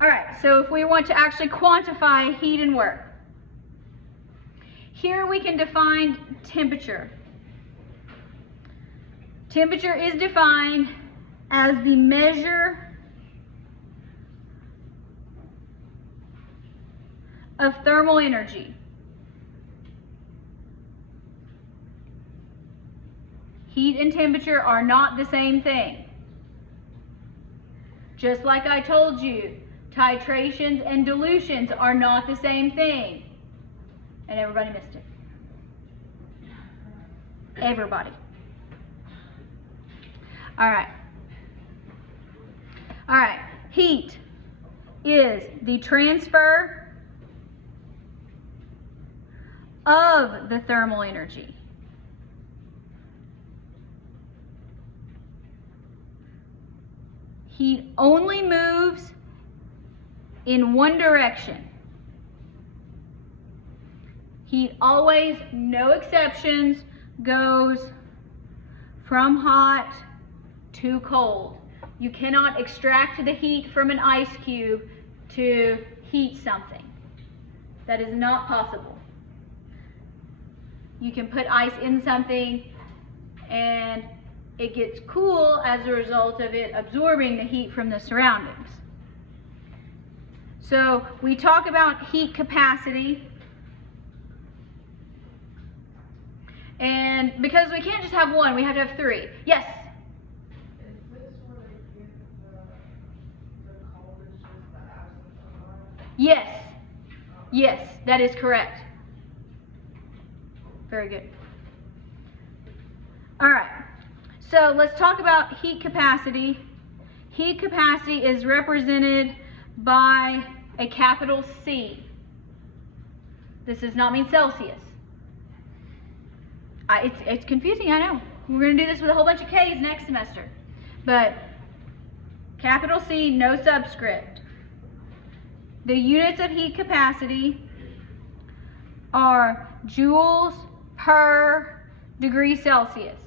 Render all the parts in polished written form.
All right, so if we want to actually quantify heat and work, here we can define temperature. Temperature is defined as the measure of thermal energy. Heat and temperature are not the same thing. Just like I told you, titrations and dilutions are not the same thing. And everybody missed it. Everybody. All right. All right. Heat is the transfer of the thermal energy. Heat only moves in one direction. Heat always, no exceptions, goes from hot to cold. You cannot extract the heat from an ice cube to heat something. That is not possible. You can put ice in something and it gets cool as a result of it absorbing the heat from the surroundings. So we talk about heat capacity. And because we can't just have one, we have to have three. Yes? Is this where they give the cold is just the absence of hot? Yes. Yes, that is correct. Very good. All right. So let's talk about heat capacity. Heat capacity is represented by a capital C. This does not mean Celsius. It's confusing, I know. We're going to do this with a whole bunch of K's next semester. But capital C, no subscript. The units of heat capacity are joules per degree Celsius.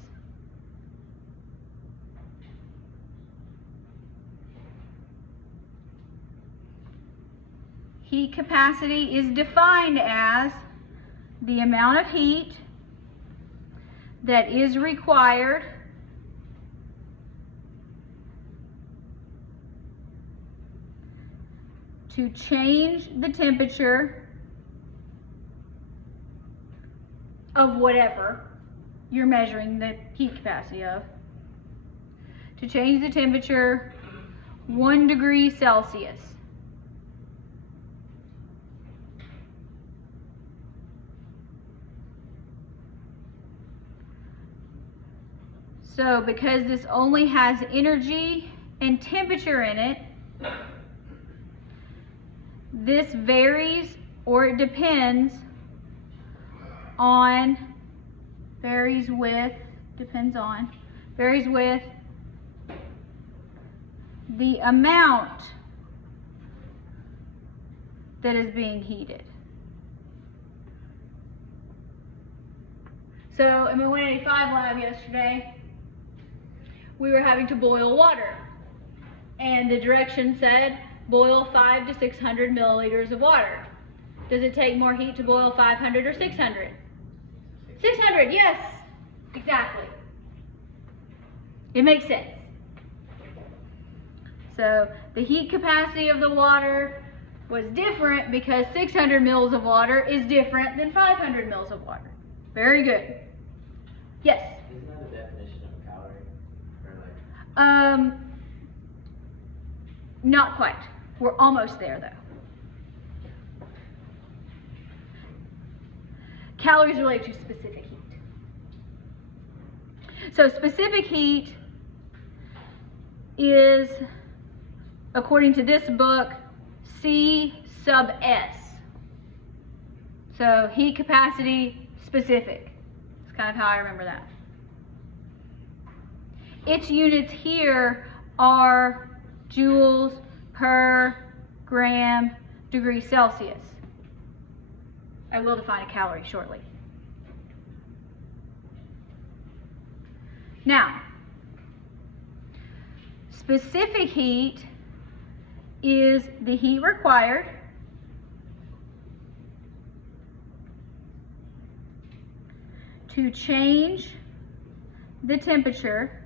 Heat capacity is defined as the amount of heat that is required to change the temperature of whatever you're measuring the heat capacity of, to change the temperature 1 degree Celsius. So because this only has energy and temperature in it, this varies, or it depends on, varies with the amount that is being heated. So in my 185 lab yesterday, we were having to boil water, and the direction said boil 500 to 600 milliliters of water. Does it take more heat to boil 500 or 600? 600, yes, exactly. It makes sense. So the heat capacity of the water was different because 600 mils of water is different than 500 mils of water. Very good. Yes? Isn't that the definition of a calorie? Or like... Not quite. We're almost there though. Calories relate to specific heat. So specific heat is, according to this book, C sub S. So heat capacity specific. That's kind of how I remember that. Its units here are joules per gram degree Celsius. I will define a calorie shortly. Now, specific heat is the heat required to change the temperature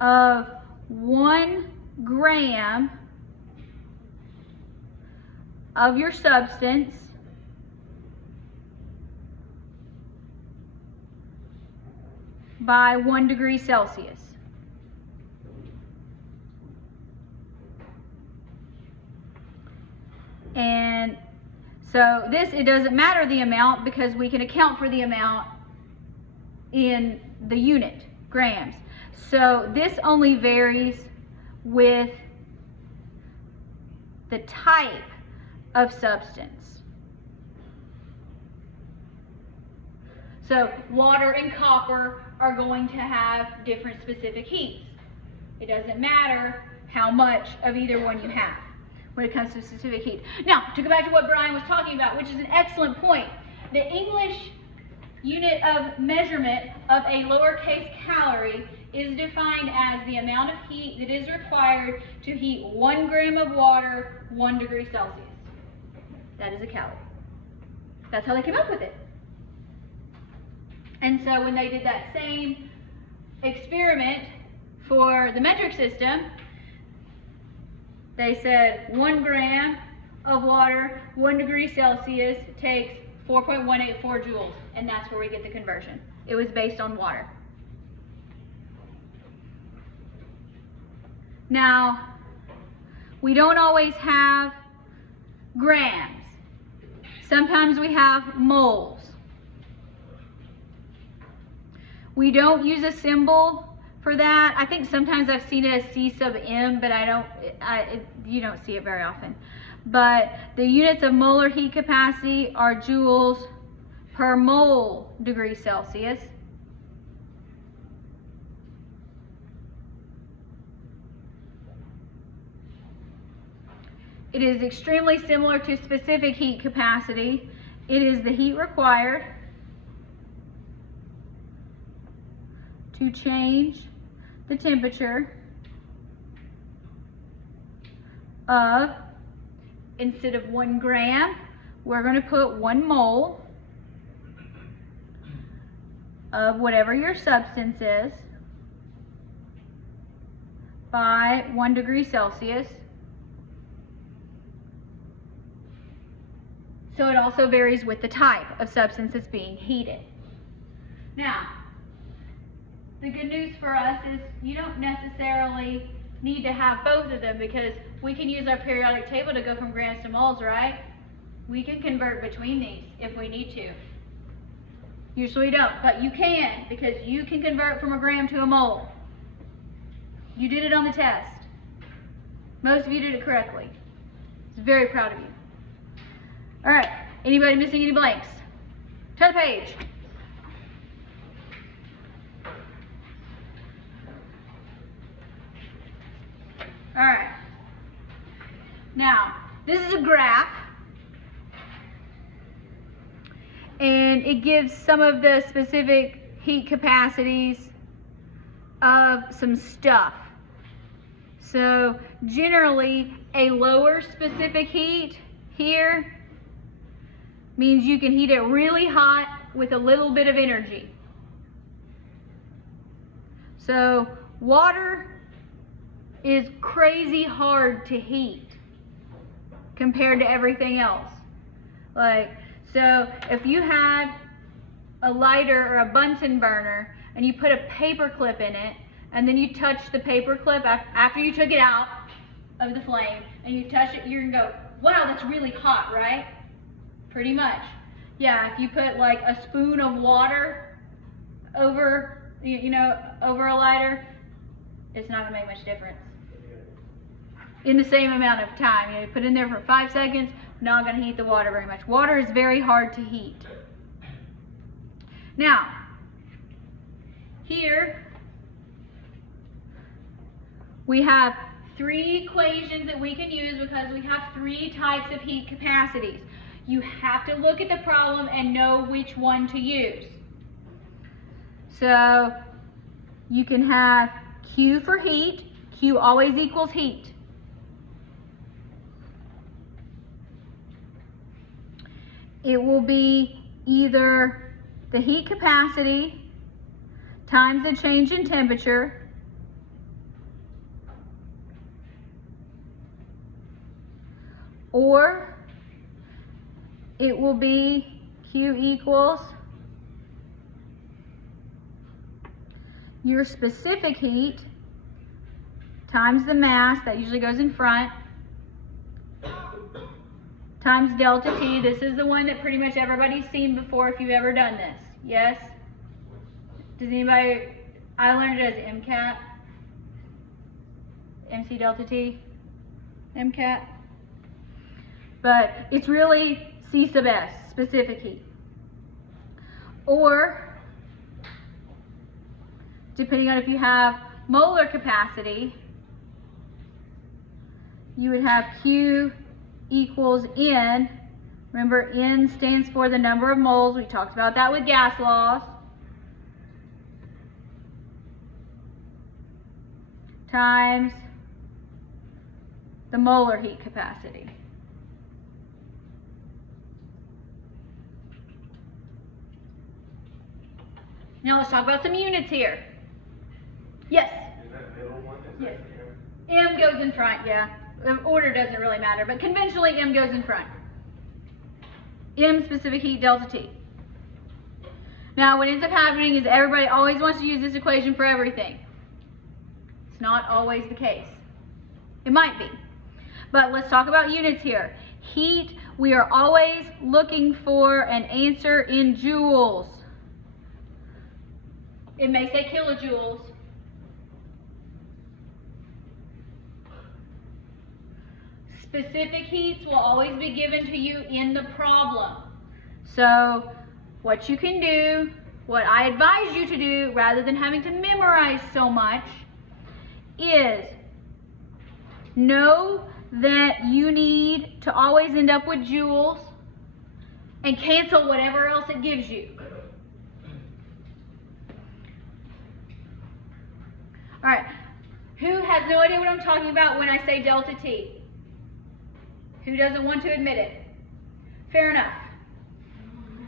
of 1 gram of your substance by 1 degree Celsius. And so this, it doesn't matter the amount because we can account for the amount in the unit, grams. So this only varies with the type of substance. So water and copper are going to have different specific heats. It doesn't matter how much of either one you have when it comes to specific heat. Now, to go back to what Brian was talking about, which is an excellent point, the English unit of measurement of a lowercase calorie is defined as the amount of heat that is required to heat 1 gram of water 1 degree Celsius. That is a calorie. That's how they came up with it. And so when they did that same experiment for the metric system, they said 1 gram of water, 1 degree Celsius takes 4.184 joules, and that's where we get the conversion. It was based on water. Now, we don't always have grams. Sometimes we have moles. We don't use a symbol for that. I think sometimes I've seen it as C sub M, but you don't see it very often. But the units of molar heat capacity are joules per mole degree Celsius. It is extremely similar to specific heat capacity. It is the heat required to change the temperature of, instead of 1 gram, we're going to put 1 mole of whatever your substance is by 1 degree Celsius. So it also varies with the type of substance that's being heated. Now, the good news for us is you don't necessarily need to have both of them because we can use our periodic table to go from grams to moles, right? We can convert between these if we need to. Usually we don't, but you can because you can convert from a gram to a mole. You did it on the test. Most of you did it correctly. I was very proud of you. All right, anybody missing any blanks? Turn the page. All right. Now, this is a graph, and it gives some of the specific heat capacities of some stuff. So, generally, a lower specific heat here means you can heat it really hot with a little bit of energy. So, water is crazy hard to heat compared to everything else. So if you had a lighter or a Bunsen burner and you put a paper clip in it and then you touch the paper clip after you took it out of the flame and you touch it, you're gonna go, wow, that's really hot, right? Pretty much. Yeah, if you put like a spoon of water over, over a lighter, it's not gonna make much difference. In the same amount of time. You put it in there for 5 seconds, not going to heat the water very much. Water is very hard to heat. Now, here we have 3 equations that we can use because we have 3 types of heat capacities. You have to look at the problem and know which one to use. So, you can have Q for heat. Q always equals heat. It will be either the heat capacity times the change in temperature, or it will be Q equals your specific heat times the mass, that usually goes in front, times delta T. This is the one that pretty much everybody's seen before if you've ever done this. Yes? Does anybody, I learned it as MCAT. mCΔT. MCAT. But it's really C sub S, specific heat. Or, depending on if you have molar capacity, you would have Q equals N. Remember, N stands for the number of moles. We talked about that with gas laws. Times the molar heat capacity. Now let's talk about some units here. Yes? Is that middle one? Is Yes. that M? M goes in front, yeah. The order doesn't really matter, but conventionally M goes in front. M specific heat delta T. Now what ends up happening is everybody always wants to use this equation for everything. It's not always the case. It might be. But let's talk about units here. Heat, we are always looking for an answer in joules. It may say kilojoules. Specific heats will always be given to you in the problem. So what you can do, what I advise you to do, rather than having to memorize so much, is know that you need to always end up with joules and cancel whatever else it gives you. All right, who has no idea what I'm talking about when I say delta T? Who doesn't want to admit it? Fair enough.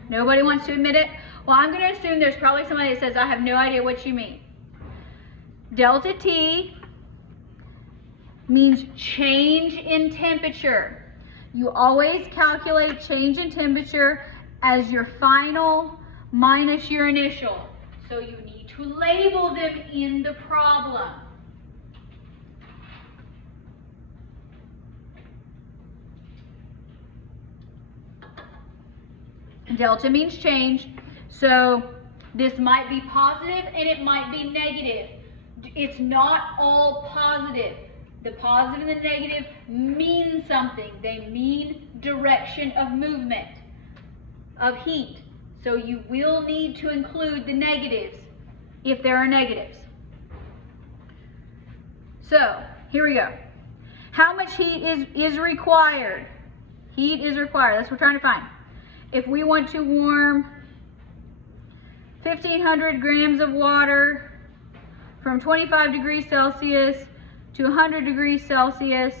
Nobody wants to admit it? Well, I'm going to assume there's probably somebody that says, I have no idea what you mean. Delta T means change in temperature. You always calculate change in temperature as your final minus your initial. So you need to label them in the problem. Delta means change, so this might be positive and it might be negative. It's not all positive. The positive and the negative mean something. They mean direction of movement, of heat. So you will need to include the negatives if there are negatives. So, here we go. How much heat is required? Heat is required. That's what we're trying to find. If we want to warm 1,500 grams of water from 25 degrees Celsius to 100 degrees Celsius,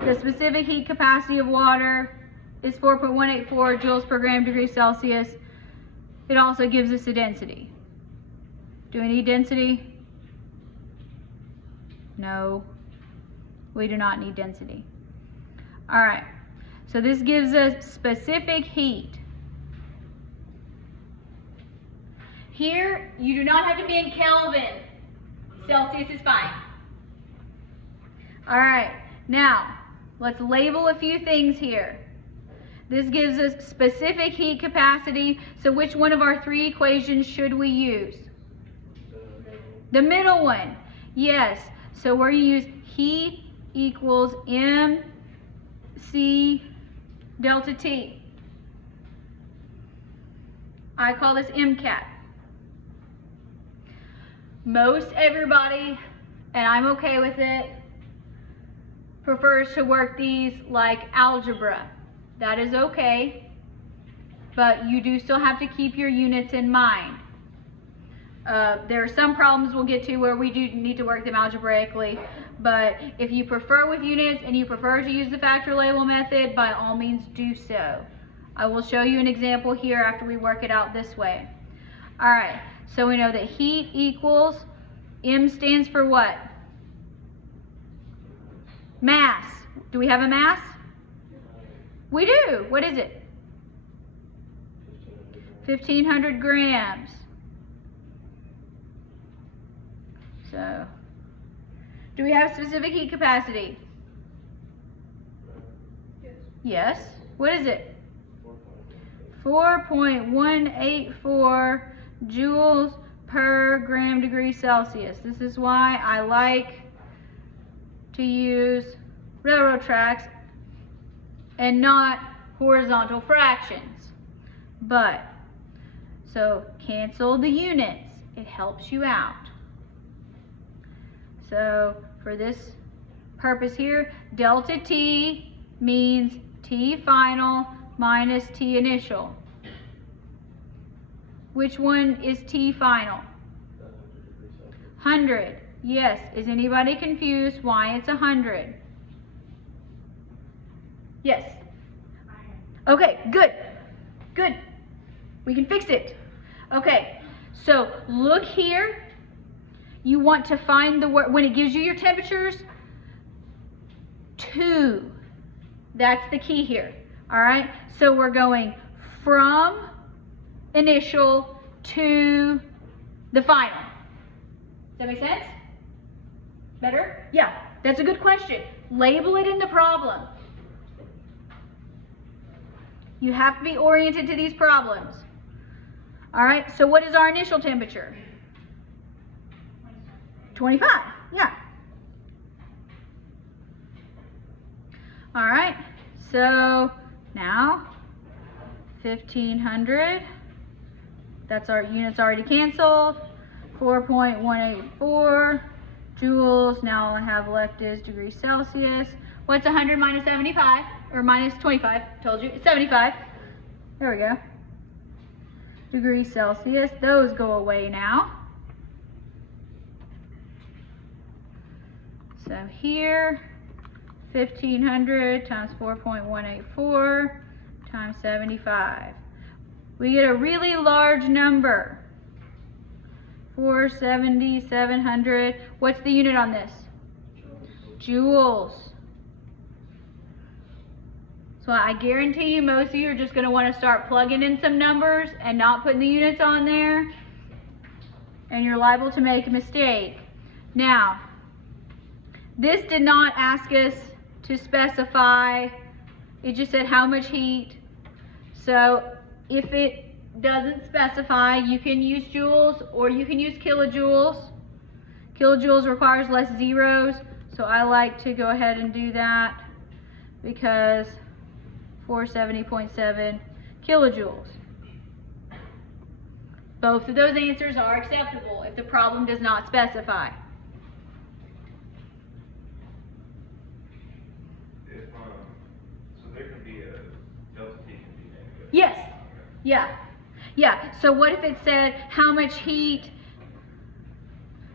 the specific heat capacity of water is 4.184 joules per gram degree Celsius. It also gives us a density. Do we need density? No, we do not need density. All right, so this gives us specific heat. Here, you do not have to be in Kelvin. Celsius is fine. All right, now let's label a few things here. This gives us specific heat capacity. So which one of our three equations should we use? The middle one. Yes. So we're going to use heat equals mC delta T. I call this MCAT. Most everybody, and I'm okay with it, prefers to work these like algebra. That is okay, but you do still have to keep your units in mind. There are some problems we'll get to where we do need to work them algebraically, but if you prefer with units and you prefer to use the factor label method, by all means do so. I will show you an example here after we work it out this way. All right, so we know that heat equals, M stands for what? Mass. Do we have a mass? We do. What is it? 1,500 grams. So, do we have specific heat capacity? Yes. What is it? 4.184 joules per gram degree Celsius. This is why I like to use railroad tracks and not horizontal fractions. But, so cancel the units. It helps you out. So for this purpose here, delta T means T final minus T initial. Which one is T final? 100. Yes. Is anybody confused why it's 100? Yes. Okay, good. Good. We can fix it. Okay, so look here. You want to find the word, when it gives you your temperatures, 2. That's the key here. All right, so we're going from initial to the final. Does that make sense? Better? Yeah, that's a good question. Label it in the problem. You have to be oriented to these problems. All right, so what is our initial temperature? 25, yeah. All right, so now 1,500, that's our units already canceled. 4.184 joules, now all I have left is degrees Celsius. What's 100 minus 75, or minus 25, told you, it's 75. There we go. Degrees Celsius, those go away now. So here, 1,500 times 4.184 times 75. We get a really large number. 470, 700. What's the unit on this? Joules. So I guarantee you most of you are just going to want to start plugging in some numbers and not putting the units on there. And you're liable to make a mistake. Now, this did not ask us to specify, it just said how much heat. So if it doesn't specify, you can use joules or you can use kilojoules. Kilojoules requires less zeros, so I like to go ahead and do that because 470.7 kilojoules. Both of those answers are acceptable if the problem does not specify. So there can be a delta T can be negative. Yes. Yeah. Yeah. So what if it said how much heat,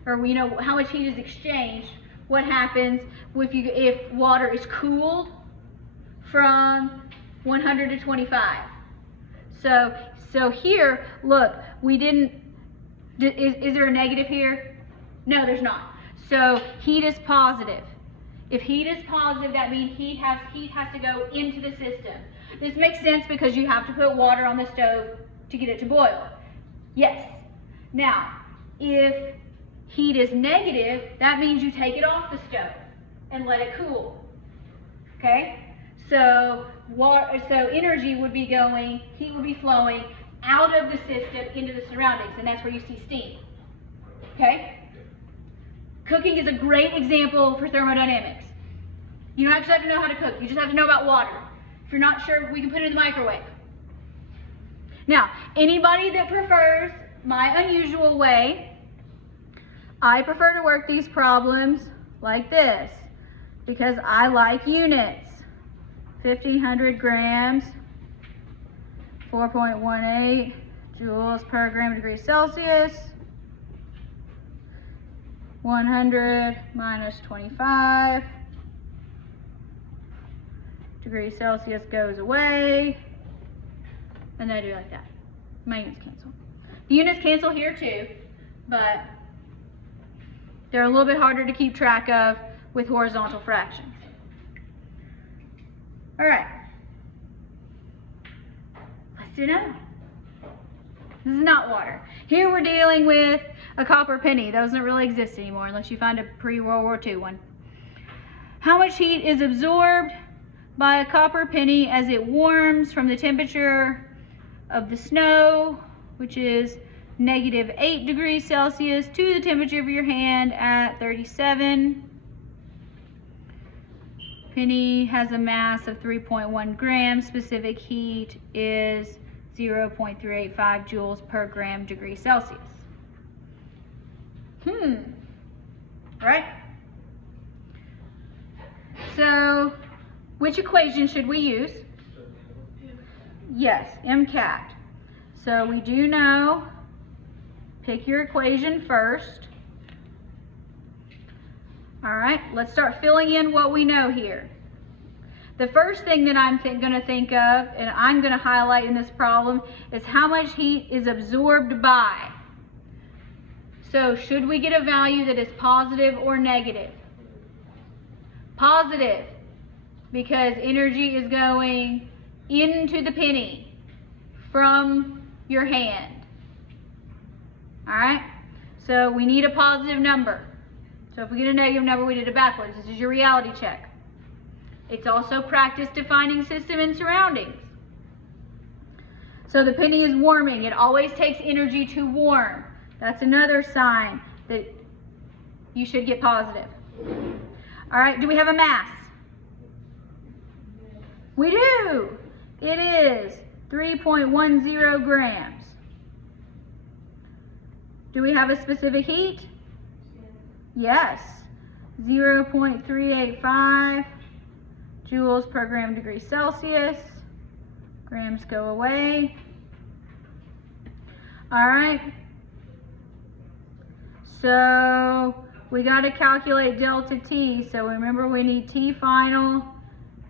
or you know how much heat is exchanged? What happens if water is cooled from 100 to 25? So here, look, we didn't. Is there a negative here? No, there's not. So heat is positive. If heat is positive, that means heat has to go into the system. This makes sense because you have to put water on the stove to get it to boil. Yes. Now, if heat is negative, that means you take it off the stove and let it cool. Okay? So energy would be going, heat would be flowing out of the system into the surroundings, and that's where you see steam. Okay? Cooking is a great example for thermodynamics. You don't actually have to know how to cook. You just have to know about water. If you're not sure, we can put it in the microwave. Now, anybody that prefers my unusual way, I prefer to work these problems like this because I like units. 1,500 grams, 4.18 joules per gram degree Celsius. 100 minus 25 degrees Celsius goes away. And then I do it like that. My units cancel. The units cancel here too, but they're a little bit harder to keep track of with horizontal fractions. All right. Let's do another one. This is not water. Here we're dealing with a copper penny. Those don't really exist anymore unless you find a pre-World War II one. How much heat is absorbed by a copper penny as it warms from the temperature of the snow, which is -8 degrees Celsius, to the temperature of your hand at 37. Penny has a mass of 3.1 grams. Specific heat is 0.385 joules per gram degree Celsius. Right? So, which equation should we use? Yes, mCΔT. So we do know, pick your equation first. All right, let's start filling in what we know here. The first thing that I'm going to think of, and I'm going to highlight in this problem, is how much heat is absorbed by. So should we get a value that is positive or negative? Positive, because energy is going into the penny from your hand. All right, so we need a positive number. So if we get a negative number, we did it backwards. This is your reality check. It's also practice defining system and surroundings. So the penny is warming. It always takes energy to warm. That's another sign that you should get positive. All right, do we have a mass? We do. It is 3.10 grams. Do we have a specific heat? Yes. 0.385 joules per gram degree Celsius. Grams go away. All right. So we got to calculate delta T. So remember, we need T final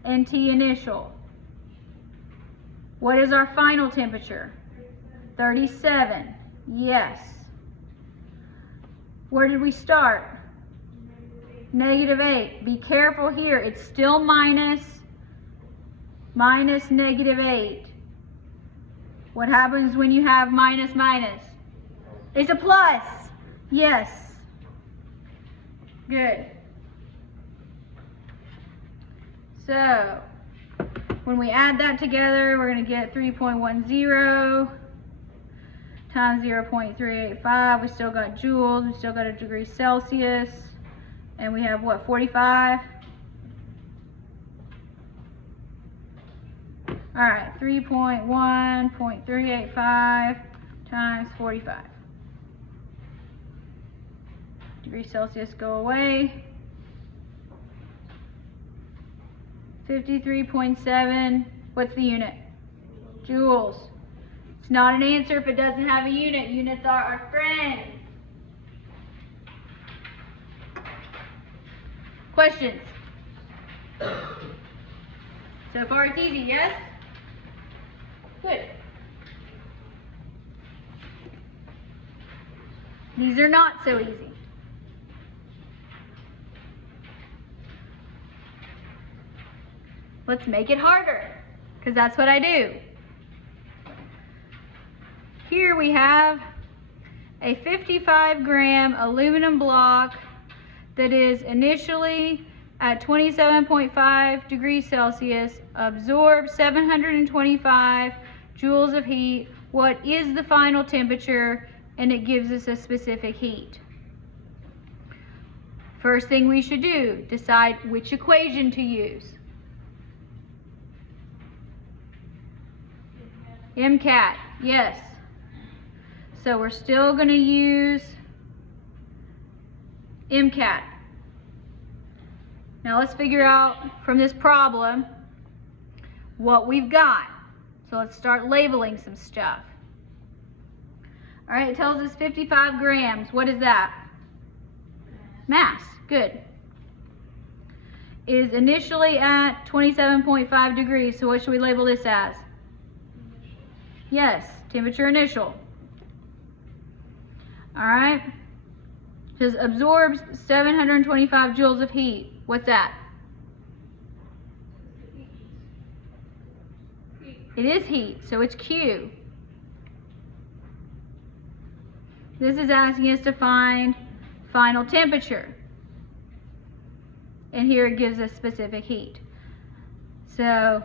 and T initial. What is our final temperature? 37. Yes. Where did we start? -8. Be careful here. It's still minus -8. What happens when you have minus? It's a plus. Yes. Good. So, when we add that together, we're going to get 3.10 times 0.385. We still got joules. We still got a degree Celsius. And we have what, 45? All right, 3.1.385 times 45. Degrees Celsius go away. 53.7, what's the unit? Joules. It's not an answer if it doesn't have a unit. Units are our friend. Questions? So far it's easy, yes? Good. These are not so easy. Let's make it harder, because that's what I do. Here we have a 55-gram aluminum block that is initially at 27.5 degrees Celsius, absorbs 725 joules of heat. What is the final temperature? And it gives us a specific heat. First thing we should do, decide which equation to use. mCΔT, yes. So we're still going to use mCΔT. Now let's figure out from this problem what we've got. So let's start labeling some stuff. All right, it tells us 55 grams. What is that? Mass, good. Is initially at 27.5 degrees, so what should we label this as? Yes, temperature initial. Alright. Says absorbs 725 joules of heat. What's that? It is heat, so it's Q. This is asking us to find final temperature. And here it gives us specific heat. So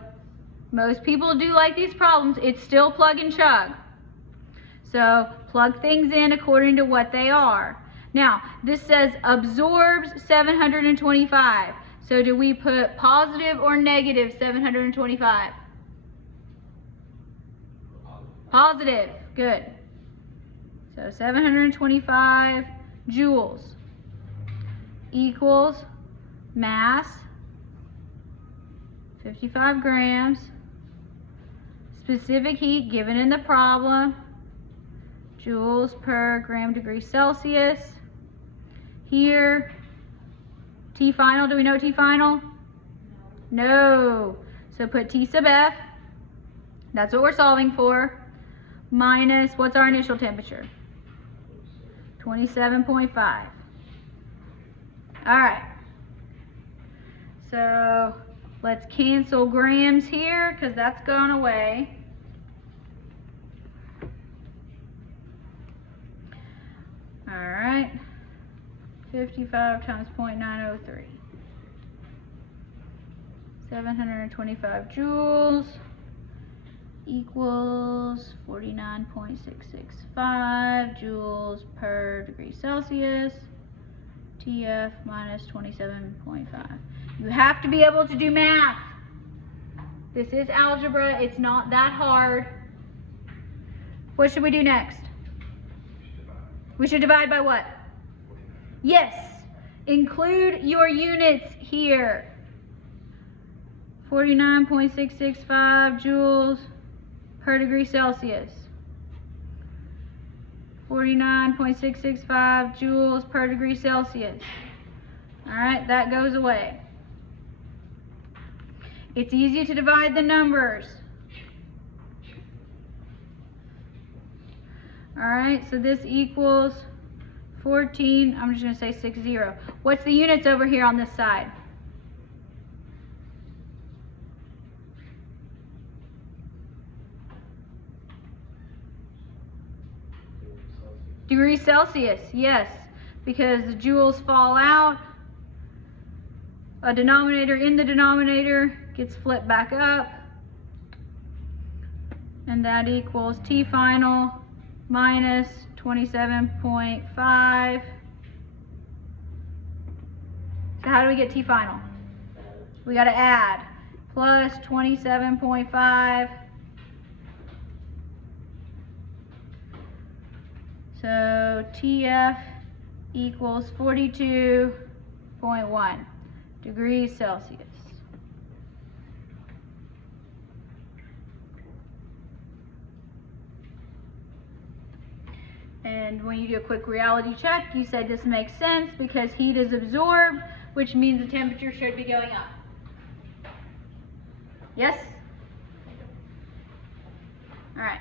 most people do like these problems. It's still plug and chug. So plug things in according to what they are. Now, this says absorbs 725. So do we put positive or negative 725? Positive. Good. So 725 joules equals mass, 55 grams, specific heat given in the problem, joules per gram degree Celsius. Here, T final, do we know T final? No. So put T sub F, that's what we're solving for, minus, what's our initial temperature? 27.5. All right. So let's cancel grams here because that's gone away. All right. 55 times 0.903. 725 joules equals 49.665 joules per degree Celsius. TF minus 27.5. You have to be able to do math. This is algebra. It's not that hard. What should we do next? We should divide by what? Yes. Include your units here. 49.665 joules per degree Celsius. 49.665 joules per degree Celsius. All right, that goes away. It's easy to divide the numbers. All right, so this equals 14, I'm just going to say 60. What's the units over here on this side? Degrees Celsius, yes, because the joules fall out. A denominator in the denominator gets flipped back up. And that equals T final minus 27.5. So how do we get T final? We got to add plus 27.5. So TF equals 42.1 degrees Celsius. And when you do a quick reality check, you say this makes sense because heat is absorbed, which means the temperature should be going up. Yes?